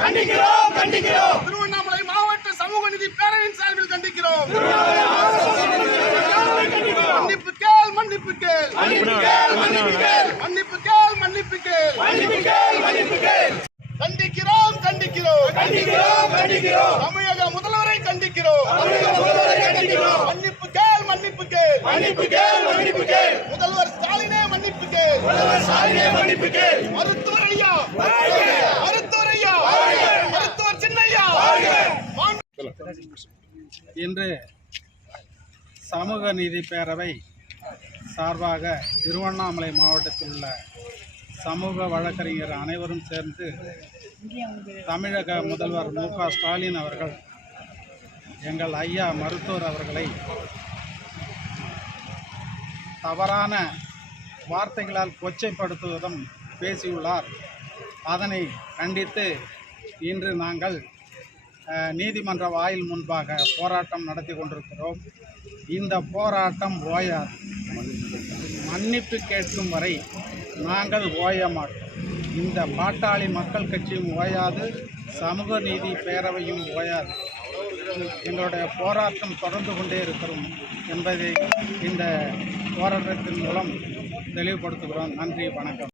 கண்டிக்கிறோம். திருவண்ணாமலை மாவட்ட சமூக நீதி பேரவையின் சார்பில் கண்டிக்கிறோம். மன்னிப்பு கேள். கண்டிக்கிறோம். தமிழக முதல்வரை கண்டிக்கிறோம். மன்னிப்பு கேள். முதல்வர் ஸ்டாலினே மன்னிப்பு கேள். மருத்துவர் ஐயா, மருத்துவர் சின்னையா. இன்று சமூக நீதி பேரவை சார்பாக திருவண்ணாமலை மாவட்டத்தில் உள்ள சமூக வழக்கறிஞர் அனைவரும் சேர்ந்து தமிழக முதல்வர் மு.க. ஸ்டாலின் அவர்கள் எங்கள் ஐயா மருத்துவர் அவர்களை தவறான வார்த்தைகளால் கொச்சைப்படுத்துவதும் பேசியுள்ளார். அதனை கண்டித்து இன்று நாங்கள் நீதிமன்ற வாயில் முன்பாக போராட்டம் நடத்தி கொண்டிருக்கிறோம். இந்த போராட்டம் ஓயாது. மன்னிப்பு கேட்கும் வரை நாங்கள் ஓய மாட்டோம். இந்த பாட்டாளி மக்கள் கட்சியும் ஓயாது, சமூக நீதி பேரவையும் ஓயாது. எங்களுடைய போராட்டம் தொடர்ந்து கொண்டே இருக்கிறோம் என்பதை இந்த போராட்டத்தின் மூலம் தெளிவுபடுத்துகிறோம். நன்றி, வணக்கம்.